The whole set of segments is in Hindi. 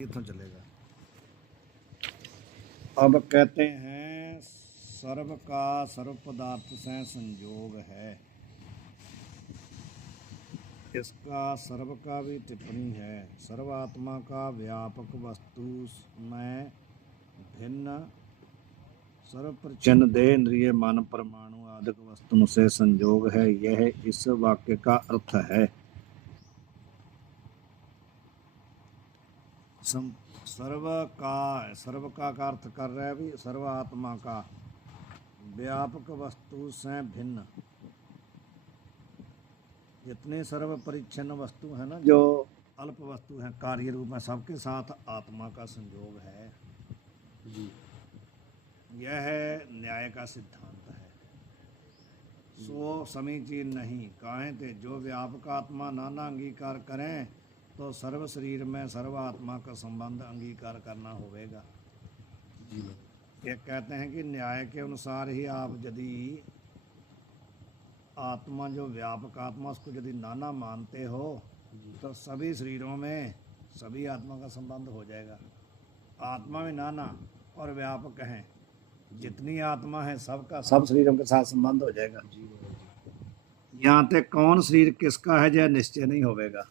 इतना चलेगा। अब कहते हैं सर्व का सर्व पदार्थ से संयोग है। इसका सर्व का भी टिप्पणी है। सर्वात्मा का व्यापक वस्तु में भिन्न सर्व प्रचन्न देह इंद्रिय मन परमाणु आदि वस्तुओं से संयोग है, यह इस वाक्य का अर्थ है। सर्व का अर्थ कर रहे भी सर्वात्मा का व्यापक वस्तु से भिन्न, जितने सर्व परिच्छिन्न वस्तु है ना, जो अल्प वस्तु हैं कार्य रूप में, सबके साथ आत्मा का संयोग है जी। यह न्याय का सिद्धांत है। सो समीचीन नहीं काहे थे जो व्यापक आत्मा नाना अंगीकार करें तो सर्व शरीर में सर्व आत्मा का संबंध अंगीकार करना होगा जी। ये कहते हैं कि न्याय के अनुसार ही आप यदि आत्मा जो व्यापक आत्मा उसको यदि नाना मानते हो तो सभी शरीरों में सभी आत्मा का संबंध हो जाएगा। आत्मा में नाना और व्यापक हैं, जितनी आत्मा है सबका सब शरीरों के साथ संबंध हो जाएगा। यहाँ तक कौन शरीर किसका है यह निश्चय नहीं होगा।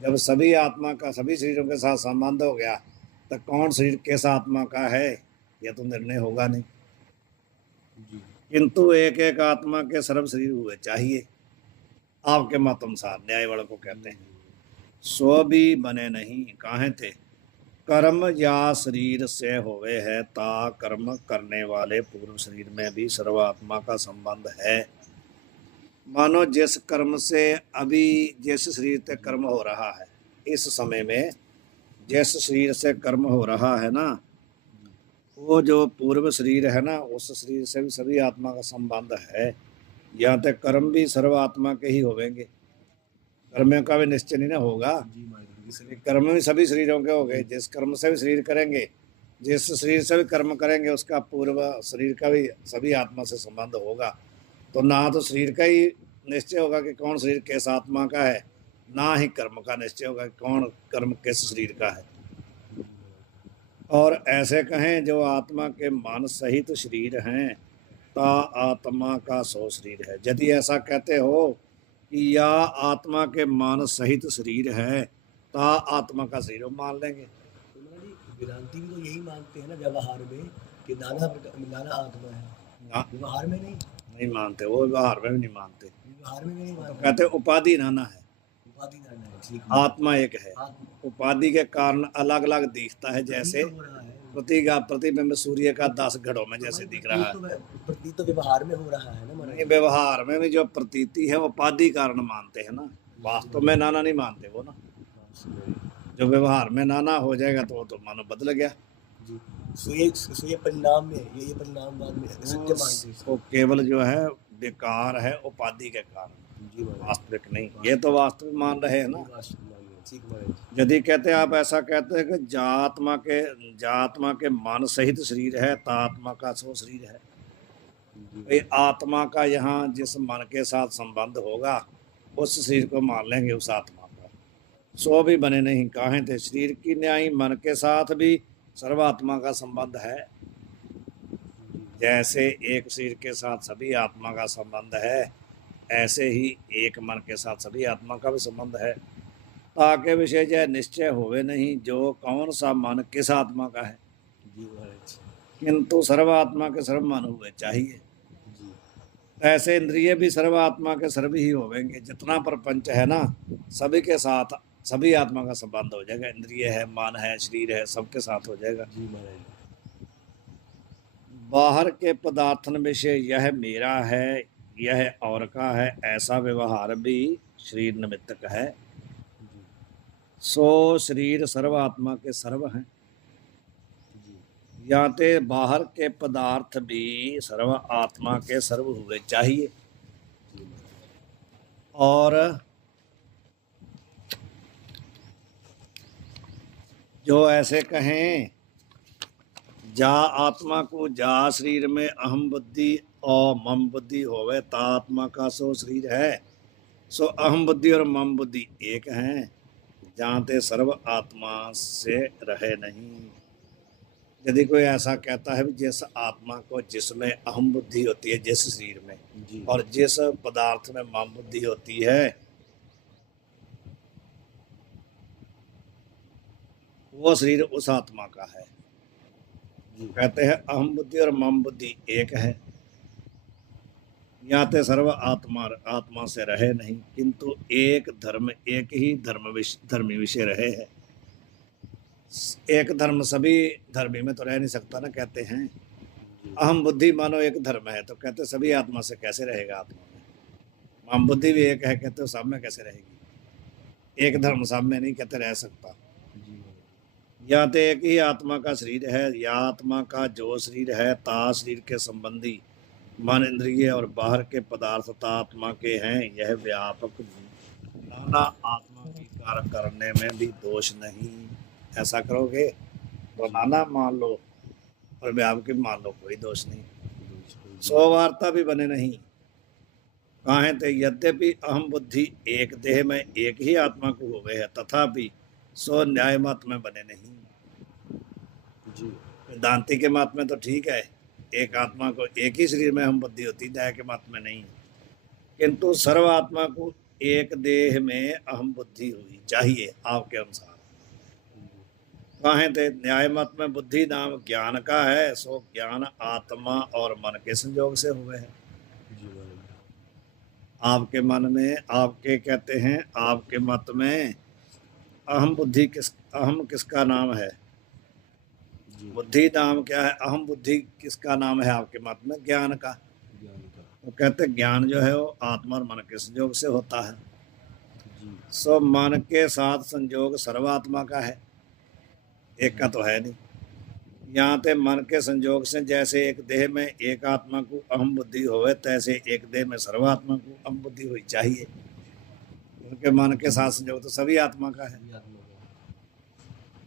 जब सभी आत्मा का सभी शरीरों के साथ संबंध हो गया तो कौन शरीर किस आत्मा का है यह तो निर्णय होगा नहीं। किंतु एक एक आत्मा के सर्व शरीर हुए चाहिए आपके मत अनुसार, न्याय वालों को कहते हैं। स्व भी बने नहीं काहे थे कर्म या शरीर से होवे है, ता कर्म करने वाले पूर्व शरीर में भी सर्वात्मा का संबंध है। मानो जिस कर्म से अभी जिस शरीर से कर्म हो रहा है, इस समय में जिस शरीर से कर्म हो रहा है ना, वो जो पूर्व शरीर है ना, उस शरीर से भी सभी आत्मा का संबंध है। यहाँ तक कर्म भी सर्वात्मा के ही होंगे, कर्म का भी निश्चय नहीं ना होगा, इसलिए कर्म भी सभी शरीरों के हो गए। जिस कर्म से भी शरीर करेंगे, जिस शरीर से भी कर्म करेंगे, उसका पूर्व शरीर का भी सभी आत्मा से संबंध होगा। तो ना तो शरीर का ही निश्चय होगा कि कौन शरीर किस आत्मा का है, ना ही कर्म का निश्चय होगा कि कौन कर्म किस शरीर का है। और ऐसे कहें जो आत्मा के मन सहित शरीर हैं, ता आत्मा का सो शरीर है। यदि ऐसा कहते हो कि या आत्मा के मन सहित शरीर है, ता आत्मा का शरीर मान लेंगे। वेदांती भी तो यही मानते हैं ना व्यवहार में कि नाना आत्मा है। व्यवहार में नहीं मानते, वो व्यवहार में भी नहीं मानते। व्यवहार में भी नहीं मानते, तो कहते उपाधि नाना है, उपाधि नाना है, आत्मा एक है। उपाधि के कारण अलग अलग दिखता है, जैसे प्रतिबिंब सूर्य का 10 घड़ों में जैसे दिख रहा है। प्रतीत तो व्यवहार में हो रहा है ना। नहीं, व्यवहार में भी जो प्रतीति है वो उपाधि कारण मानते हैं ना, वास्तव में नाना नहीं मानते वो ना। जो व्यवहार में नाना हो जाएगा तो वो तो मानो बदल गया जी। सो ये परिणाम में ये परिणामवाद में सत्य मानते हैं तो केवल जो है बेकार है उपाधि के कारण, वास्तविक नहीं। ये तो वास्तविक मान रहे हैं ना। यदि कहते हैं आप ऐसा कहते हैं कि जात्मा के मन सहित शरीर है, तात्मा का सो शरीर है। आत्मा का यहाँ जिस मन के साथ संबंध होगा उस शरीर को मान लेंगे, उस आत्मा का। सो भी बने नहीं काहे थे शरीर की न्याय मन के साथ भी सर्वात्मा का संबंध है। जैसे एक शरीर के साथ सभी आत्मा का संबंध है, ऐसे ही एक मन के साथ सभी आत्मा का भी संबंध है। ताके विषय जय निश्चय होवे नहीं जो कौन सा मन किस आत्मा का है, किंतु सर्वात्मा के सर्व मन हुए चाहिए। ऐसे इंद्रिय भी सर्वात्मा के सर्व ही होवेंगे। जितना प्रपंच है ना, सभी के साथ सभी आत्मा का संबंध हो जाएगा। इंद्रिय है, मन है, शरीर है, सबके साथ हो जाएगा। बाहर के पदार्थन विषय यह मेरा है, यह और का है, ऐसा व्यवहार भी शरीर निमित्तक है। सो शरीर सर्वात्मा के सर्व हैं। याते बाहर के पदार्थ भी सर्व आत्मा के सर्व हुए चाहिए। और जो ऐसे कहें जा आत्मा को जा शरीर में अहम बुद्धि और मम बुद्धि होवे, ता आत्मा का सो शरीर है। सो अहम बुद्धि और मम बुद्धि एक हैं। जानते सर्व आत्मा से रहे नहीं। यदि कोई ऐसा कहता है भी जिस आत्मा को, जिसमें अहम बुद्धि होती है, जिस शरीर में जी और जिस पदार्थ में मम बुद्धि होती है, वो शरीर उस आत्मा का है। जी कहते हैं अहम बुद्धि और मम बुद्धि एक है। याते सर्व आत्मा आत्मा से रहे नहीं, किंतु एक धर्म, एक ही धर्मी विषय रहे है। एक धर्म सभी धर्मी में तो रह नहीं सकता ना। कहते हैं जी अहम बुद्धि मानो एक धर्म है, तो कहते सभी आत्मा से कैसे रहेगा आत्मा में। मम बुद्धि भी एक है, कहते सब में कैसे रहेगी। एक धर्म सब में नहीं कहते रह सकता। जी या तो एक ही आत्मा का शरीर है, या आत्मा का जो शरीर है ता शरीर के संबंधी मन, इंद्रिय और बाहर के पदार्थ आत्मा के हैं। यह व्यापक नाना आत्मा की कार्य करने में भी दोष नहीं। ऐसा करोगे तो नाना मान लो और व्यापक मान लो, कोई दोष नहीं। सो वार्ता भी बने नहीं। काहे ते यद्यपि अहम बुद्धि एक देह में एक ही आत्मा को हो गए है, तथापि सो न्याय मत में बने नहीं। जी वेदांति के मत में तो ठीक है, एक आत्मा को एक ही शरीर में अहम बुद्धि होती, न्याय के मत में नहीं। किंतु सर्व आत्मा को एक देह में अहम बुद्धि हुई चाहिए आपके अनुसार। काहे थे न्याय मत में बुद्धि नाम ज्ञान का है, सो ज्ञान आत्मा और मन के संयोग से हुए हैं। आपके मन में, आपके कहते हैं आपके मत में अहम बुद्धि अहम किसका नाम है? बुद्धि नाम क्या है? अहम बुद्धि किसका नाम है आपके मत में? ज्ञान का। वो कहते ज्ञान जो है वो आत्मा और मन के संयोग से होता है। सो मन के साथ संयोग सर्वात्मा का है, एक का तो है नहीं। यहाँ पे मन के संयोग से जैसे एक देह में एक आत्मा को अहम बुद्धि होवे, तैसे एक देह में सर्वात्मा को अहम बुद्धि हुई चाहिए। उनके मन के साथ संयोग तो सभी आत्मा का है।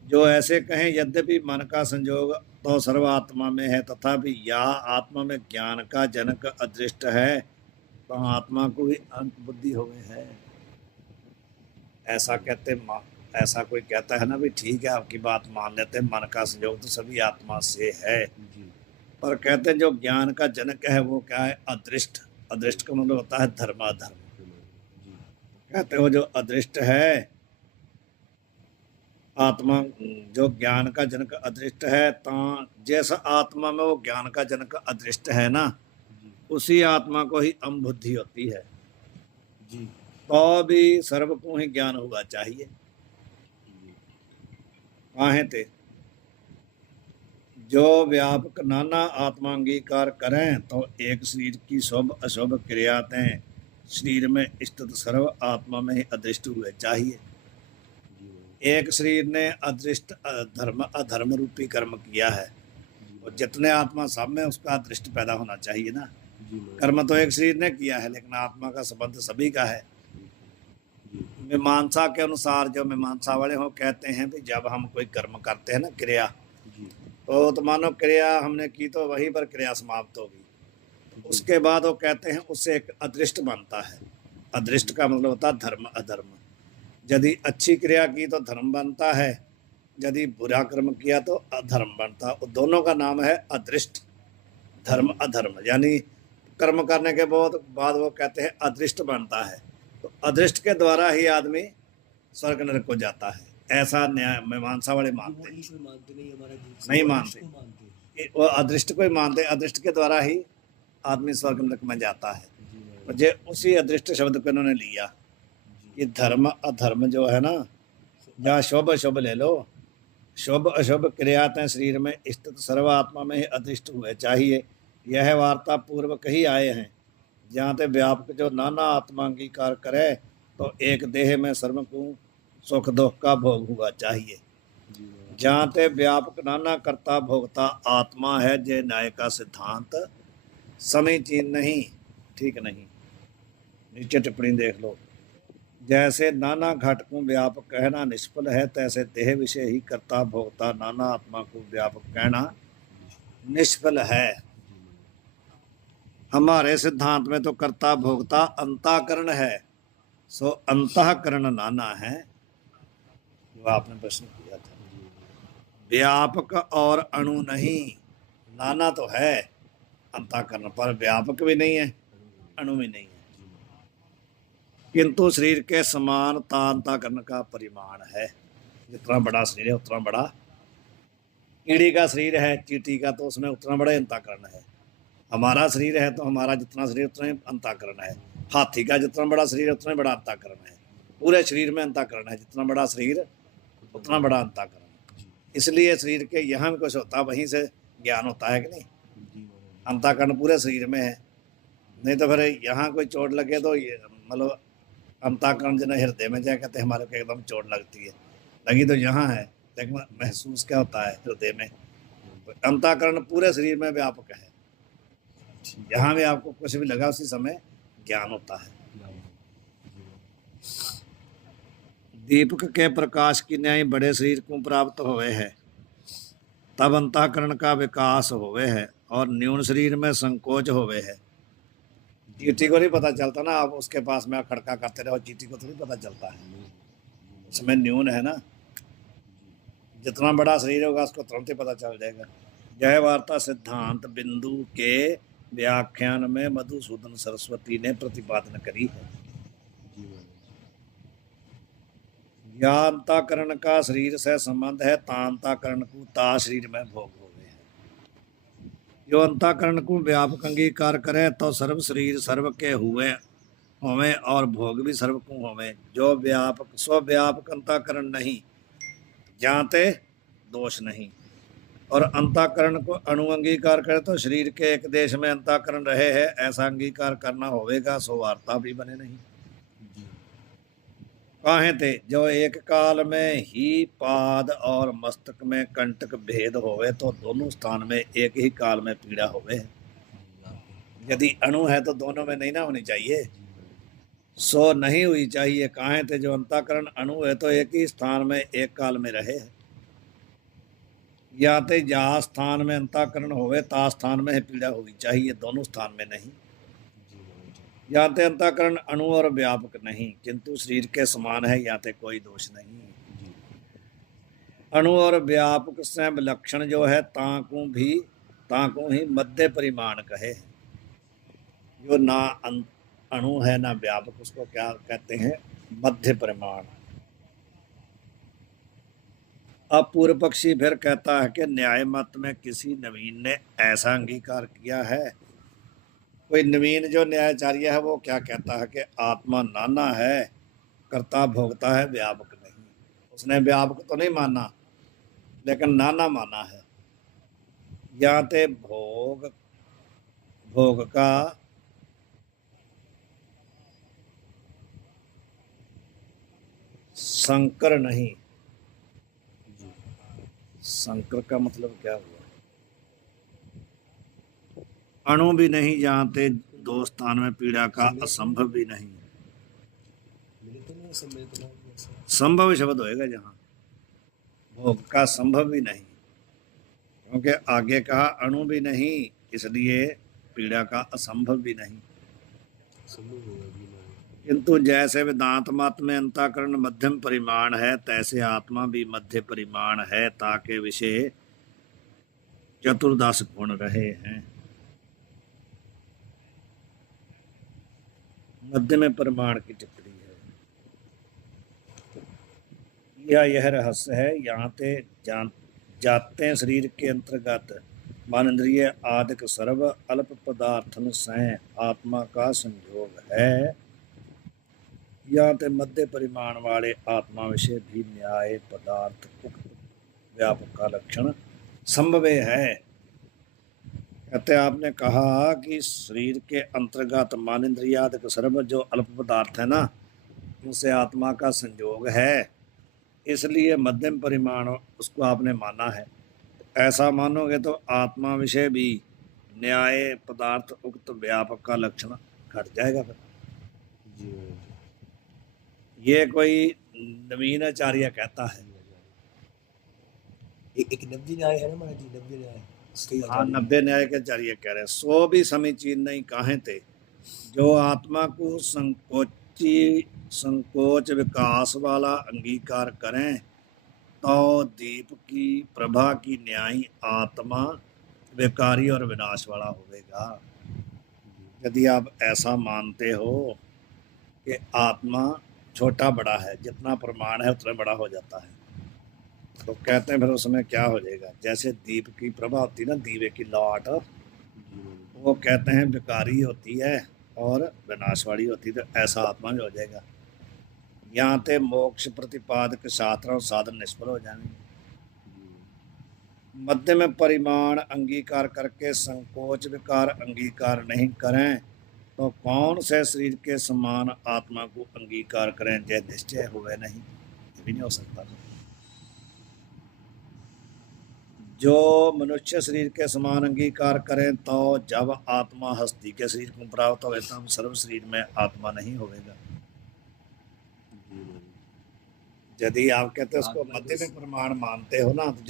जो ऐसे कहें यद्यपि मन का संयोग तो सर्वात्मा में है, तथापि यह आत्मा में ज्ञान का जनक अदृष्ट है, तो आत्मा को भी अंत बुद्धि हो गए है। ऐसा कहते ऐसा कोई कहता है ना भी ठीक है आपकी बात मान लेते हैं, मन का संयोग तो सभी आत्मा से है, पर कहते हैं जो ज्ञान का जनक है वो क्या है? अदृष्ट। अदृष्ट का मतलब होता है धर्माधर्म। कहते हो जो अदृष्ट है आत्मा, जो ज्ञान का जनक अदृष्ट है, तो जैसा आत्मा में वो ज्ञान का जनक अदृष्ट है ना, उसी आत्मा को ही अहम बुद्धि होती है। तो भी सर्व को ही ज्ञान हुआ चाहिए। काहे थे जो व्यापक नाना आत्मा अंगीकार करें, तो एक शरीर की शुभ अशुभ क्रियातें शरीर में स्थित सर्व आत्मा में ही अदृष्ट हुए चाहिए। एक शरीर ने अदृष्ट अधर्म रूपी कर्म किया है, और जितने आत्मा सब में उसका अदृष्ट पैदा होना चाहिए ना। कर्म तो एक शरीर ने किया है, लेकिन आत्मा का संबंध सभी का है। मीमांसा के अनुसार, जो मीमांसा वाले हो कहते हैं भी जब हम कोई कर्म करते हैं ना, क्रिया, तो मानो क्रिया हमने की तो वहीं पर क्रिया समाप्त होगी। उसके बाद वो कहते हैं उससे एक अदृष्ट बनता है। अदृष्ट का मतलब होता है धर्म अधर्म। यदि अच्छी क्रिया की तो धर्म बनता है, यदि बुरा कर्म किया तो अधर्म बनता है। दोनों का नाम है अदृष्ट, धर्म अधर्म। यानी कर्म करने के बाद वो कहते हैं अदृष्ट बनता है, तो अदृष्ट के द्वारा ही आदमी स्वर्ग नरक को जाता है। ऐसा न्याय मीमांसा वाले मानते हैं। नहीं मानते, वो अदृष्ट को ही मानते। अदृष्ट के द्वारा ही आदमी स्वर्ग नरक में जाता है। मुझे उसी अदृष्ट शब्द को इन्होंने लिया कि धर्म अधर्म जो है ना, जहाँ शुभ अशुभ ले लो, शुभ अशुभ क्रियातें शरीर में स्थित सर्वात्मा में ही अदृष्ट हुए चाहिए। यह वार्ता पूर्व कही आए हैं। जहाँ ते व्यापक जो नाना आत्मा अंगीकार करे, तो एक देह में सर्व को सुख दुख का भोग हुआ चाहिए। जहाँ ते व्यापक नाना करता भोगता आत्मा है, जे न्याय का सिद्धांत समीचीन नहीं, ठीक नहीं। नीचे टिप्पणी देख लो। जैसे नाना घट को व्यापक कहना निष्फल है, तैसे देह विषय ही करता भोगता नाना आत्मा को व्यापक कहना निष्फल है। हमारे सिद्धांत में तो कर्ता भोगता अंतःकरण है, सो अंतःकरण नाना है। जो आपने प्रश्न किया था। व्यापक और अणु नहीं, नाना तो है अंतःकरण, पर व्यापक भी नहीं है, अणु भी नहीं है, किंतु शरीर के समान अंतःकरण का परिमाण है। जितना बड़ा शरीर है उतना बड़ा, कीड़ी का शरीर है, चींटी का, तो उसमें उतना बड़ा अंतःकरण है। हमारा शरीर है तो हमारा जितना शरीर उतना ही अंतःकरण है। हाथी का जितना बड़ा शरीर है उतना ही बड़ा अंतःकरण है। पूरे शरीर में अंतःकरण है, जितना बड़ा शरीर उतना बड़ा अंतःकरण। इसलिए शरीर के यहाँ भी कुछ होता, वहीं से ज्ञान होता है कि नहीं। अंतःकरण पूरे शरीर में है, नहीं तो फिर यहाँ कोई चोट लगे तो मतलब अंतःकरण जो हृदय में जाए, कहते हमारे को एकदम चोट लगती है, लगी तो यहाँ है, लेकिन महसूस क्या होता है हृदय में। अंतःकरण पूरे शरीर में व्यापक है, जहाँ भी आपको कुछ भी लगा उसी समय ज्ञान होता है। दीपक के प्रकाश की न्याय बड़े शरीर को प्राप्त हुए है, तब अंतःकरण का विकास हुए है और न्यून शरीर में संकोच हुए है। चींटी को नहीं पता चलता ना, आप उसके पास में खड़का करते रहो, चींटी को थोड़ी पता चलता है, उसमें न्यून है ना। जितना बड़ा शरीर होगा उसको तुरंत ही पता चल जाएगा। जय वार्ता सिद्धांत बिंदु के व्याख्यान में मधुसूदन सरस्वती ने प्रतिपादन करी है। या अंतःकरण का शरीर से संबंध है, ता अंतःकरण को ता शरीर में भोग हो गए हैं। जो अंतःकरण को व्यापक अंगीकार करे तो सर्व शरीर सर्व के हुए होवे और भोग भी सर्व को होवे। जो व्यापक स्वव्यापक अंतःकरण नहीं जानते, दोष नहीं, और अंतःकरण को अणु अंगीकार करे तो शरीर के एक देश में अंतःकरण रहे है, ऐसा अंगीकार करना होवेगा, सो वार्ता भी बने नहीं। काहे थे जो एक काल में ही पाद और मस्तक में कंटक भेद होवे, तो दोनों स्थान में एक ही काल में पीड़ा होवे। यदि अणु है तो दोनों में नहीं ना होनी चाहिए, सो नहीं हुई चाहिए। काहे थे जो अंतःकरण अणु है तो एक ही स्थान में एक काल में रहे, या ते जहाँ स्थान में अंतःकरण होवे ता स्थान में पीड़ा हुई चाहिए, दोनों स्थान में नहीं। या ते अंतःकरण अणु और व्यापक नहीं, किंतु शरीर के समान है, या ते कोई दोष नहीं। अणु और व्यापक से विलक्षण जो है, ताकू ही मध्य परिमाण कहे। जो ना अणु है ना व्यापक, उसको क्या कहते हैं, मध्य परिमाण। अब पूर्व पक्षी फिर कहता है कि न्याय मत में किसी नवीन ने ऐसा अंगीकार किया है। कोई नवीन जो न्यायाचार्य है वो क्या कहता है कि आत्मा नाना है, कर्ता भोगता है, व्यापक नहीं। उसने व्यापक तो नहीं माना, लेकिन नाना माना है। या ते भोग का संकर नहीं। संकर का मतलब क्या हुआ? अणु भी नहीं जानते, दो स्थान में पीड़ा का असंभव भी नहीं। संभव शब्द होएगा जहाँ, भोग का संभव भी नहीं, क्योंकि आगे कहा अणु भी नहीं, इसलिए पीड़ा का असंभव भी नहीं। किंतु जैसे वेदांत मत में अंतःकरण मध्यम परिमाण है, तैसे आत्मा भी मध्य परिमाण है, ताकि विषय चतुर्दश गुण रहे हैं। मध्य में परिमाण की टिप्पणी है, यह रहस्य है। यहाँ ते जाते हैं शरीर के अंतर्गत मानेन्द्रिय आदिक सर्व अल्प पदार्थन से आत्मा का संयोग है। यहाँ ते मध्य परिमाण वाले आत्मा विषय भी न्याय पदार्थ उक्त व्यापक का लक्षण संभव है। कहते आपने कहा कि शरीर के अंतर्गत मानेन्द्रियादिक सर्व जो अल्प पदार्थ है ना, उनसे आत्मा का संयोग है, इसलिए मध्यम परिमाण उसको आपने माना है। ऐसा मानोगे तो आत्मा विषय भी न्याय पदार्थ उक्त व्यापक का लक्षण घट जाएगा। फिर ये कोई नवीन आचार्य कहता है। एक नब्बे न्याय है ना महाराज जी, नब्बे न्याय। हाँ, 90 न्याय के आचार्य कह रहे हैं। सो भी समीचीन नहीं काहे थे जो आत्मा को संकोच विकास वाला अंगीकार करें, तो दीप की प्रभा की न्यायी आत्मा विकारी और विनाश वाला होगा। यदि आप ऐसा मानते हो कि आत्मा छोटा बड़ा है, जितना प्रमाण है उतना बड़ा हो जाता है, तो कहते हैं फिर उसमें क्या हो जाएगा। जैसे दीप की प्रभा होती है ना, दीवे की लौट, वो कहते हैं विकारी होती है और विनाशवाड़ी होती है, तो ऐसा आत्मा भी हो जाएगा। यहाँ पे मोक्ष प्रतिपादक शास्त्र और साधन निष्फल हो जाएंगे। मध्य में परिमाण अंगीकार करके संकोच विकार अंगीकार नहीं करें तो कौन से शरीर के समान आत्मा को अंगीकार करें, जय निश्चय हुए नहीं, ये भी नहीं हो सकता। जो मनुष्य शरीर के समान अंगीकार करें तो जब आत्मा हस्ती के शरीर को प्राप्त हो तब सर्व शरीर में आत्मा नहीं होगा। यदि आप कहते उसको मध्य में प्रमाण मानते हो ना, तो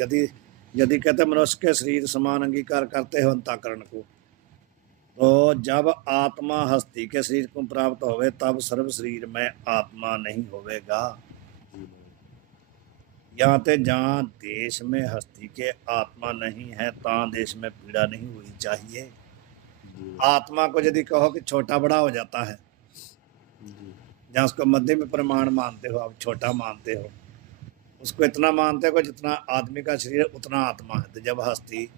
यदि कहते मनुष्य के शरीर समान अंगीकार करते हो अंतःकरण को, तो जब आत्मा हस्ती के शरीर को प्राप्त होवे तब सर्व शरीर में आत्मा नहीं होगा। यहाँ ते जहाँ देश में हस्ती के आत्मा नहीं है तहाँ देश में पीड़ा नहीं हुई चाहिए। आत्मा को यदि कहो कि छोटा बड़ा हो जाता है, जहाँ उसको मध्य में प्रमाण मानते हो, आप छोटा मानते हो, उसको इतना मानते हो जितना आदमी का शरीर है उतना आत्मा है। तो जब हस्ती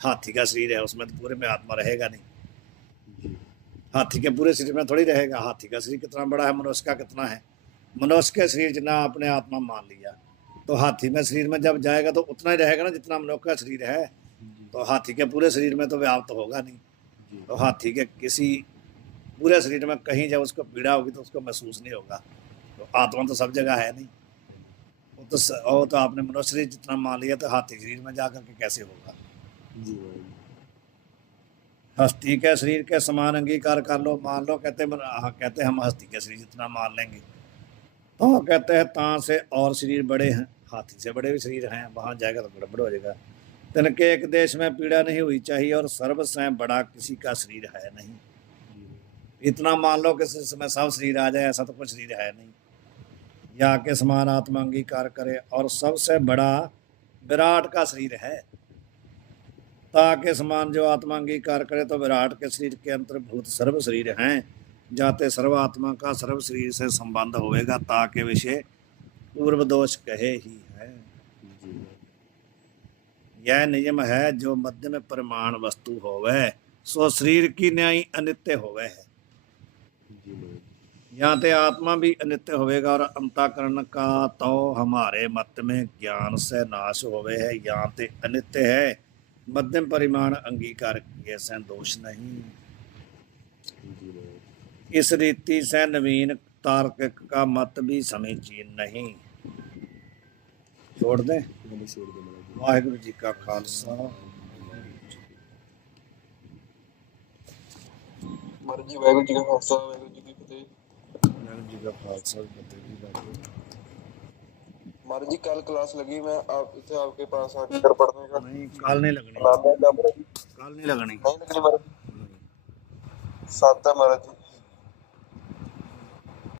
हाथी का शरीर है उसमें तो पूरे में आत्मा रहेगा नहीं, हाथी के पूरे शरीर में थोड़ी रहेगा। हाथी का शरीर कितना बड़ा है, मनुष्य का कितना है। मनुष्य के शरीर जितना आपने आत्मा मान लिया, तो हाथी में शरीर में जब जाएगा तो उतना ही रहेगा ना जितना मनुष्य का शरीर है। तो हाथी के पूरे शरीर में तो व्याप्त होगा नहीं। तो हाथी के किसी पूरे शरीर में कहीं जब उसको पीड़ा होगी तो उसको महसूस नहीं होगा। तो आत्मा तो सब जगह है नहीं। वो तो आपने मनुष्य शरीर जितना मान लिया, तो हाथी शरीर में जाकर के कैसे होगा। हस्ती के शरीर के समान अंगीकार कर लो, मान लो। कहते हम हस्ती के शरीर जितना मान लेंगे, तो कहते हैं ता से और शरीर बड़े हैं, हाथी से बड़े भी शरीर हैं, वहाँ जाएगा तो गड़बड़ हो जाएगा। तिनके एक देश में पीड़ा नहीं हुई चाहिए और सर्व से बड़ा किसी का शरीर है नहीं। इतना मान लो कि इसमें सब शरीर आ जाए, ऐसा तो कोई शरीर है नहीं। या के समान आत्मा अंगीकार करे और सबसे बड़ा विराट का शरीर है। ताके समान जो आत्मा अंगीकार करे तो विराट के शरीर के अंतर्भूत सर्व शरीर हैं, जाते सर्वात्मा का सर्व शरीर से संबंध होएगा। ताके विषय पूर्व दोष कहे ही है। यह नियम है जो मध्य में परिमाण वस्तु होवे सो शरीर की न्याय अनित्य होवे है। यहाँ ते आत्मा भी अनित्य होवेगा और अंतःकरण का तो हमारे मत में ज्ञान से नाश होवे है। यहाँ ते अनित्य है, मध्यम परिमाण अंगीकार किए से दोष नहीं। इस रीति से नवीन तार्किक का मत भी समीचीन नहीं। छोड़ दें। वाहिगुरु जी का खालसा, मर्जी। वाहिगुरु जी का खालसा, वाहिगुरु जी की फतेह। वाहिगुरु जी का खालसा, फतेह। मर्जी कल क्लास लगी, मैं आप इसे आपके पास आकर पढ़ने का। नहीं, कल नहीं लगनी, कल नहीं लगनी नहीं लगनी। मर्जी। साता मर्जी।